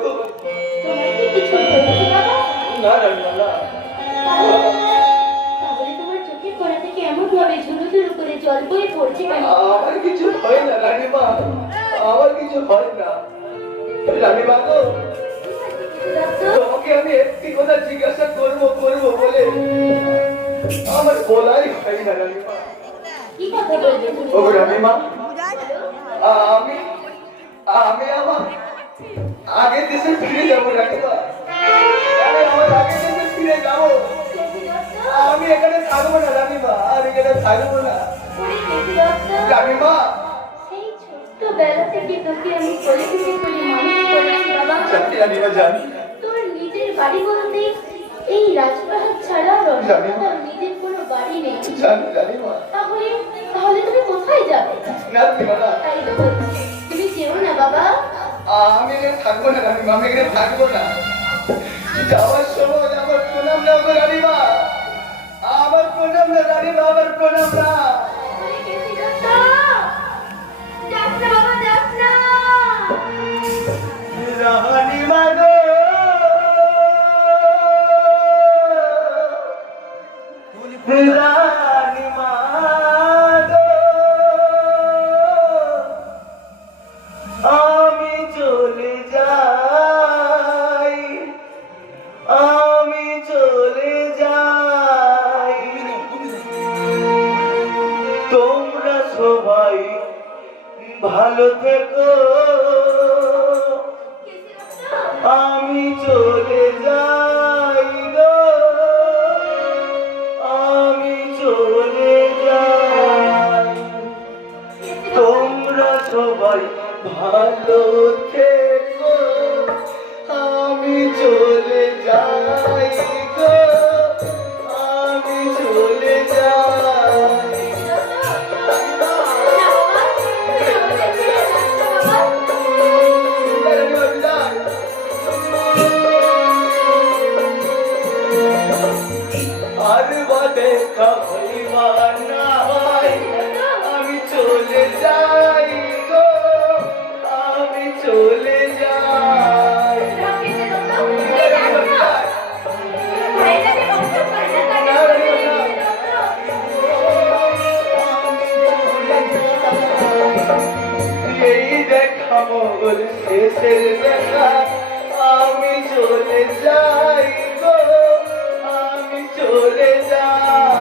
গো তোমার কি কিছু হয়েছে বাবা? না রানীমা না। তাহলে তোমার চোখের কোণা থেকে এমন ভাবে ঝুরু ঝুরু করে জল বয়ে পড়ছে কেন? আমার কিছু হয় না রানীমা, আমার কিছু হয় না রানীমা গো। তোমাকে আমি একটি কথা জিজ্ঞাসা করবো করবো বলে আমার বলাই হয় না রানীমা। কি কথা বলবে তুমি? ও রানীমা, আমি আমি আমার আগের দেশে ফিরে যাবো রানীমা। আমি আমার আগের দেশে ফিরে যাবো। আমি এখানে থাকবো না রানীমা, আর এখানে থাকবো না রানীমা। সেই ছোট্টবেলা থেকে তোকে আমি কোলে পিঠে করে মানুষ করেছি বাবা। জানি রানীমা জানি। তোর নিজের বাড়ি বলতে এই রাজপ্রাসাদ ছাড়া রসগোল্লার নিজের কোনো বাড়ি নেই। জানি রানীমা। তাহলে তাহলে তুমি কোথায় যাবে? না রানীমা না। তাই তো বলছি, তুমি যেও না বাবা। আমি এখানে থাকবো না রানীমা, আমি এখানে থাকবো না। যাওয়ার সময় আমার প্রণাম দাও গো রানীমা, আমার প্রণাম না রানীমা, আমার প্রণাম না। যাস না বাবা, যাস না। রানীমা গো, রানীমা গো, আমি চলে যাই, আমি চলে যাই, তোমরা সবাই ভালো থেকো, আমি চলে যাই গো, আমি চলে যাই, তোমরা সবাই ভালো থেকো, আমি চলে যাই গো, আমি চলে যাই। আর বাদে কইবা না হয়, আমি চলে যাই গো, আমি চলে যাই। এই দেখা মোর শেষের দেখা, আমি চলে যাই।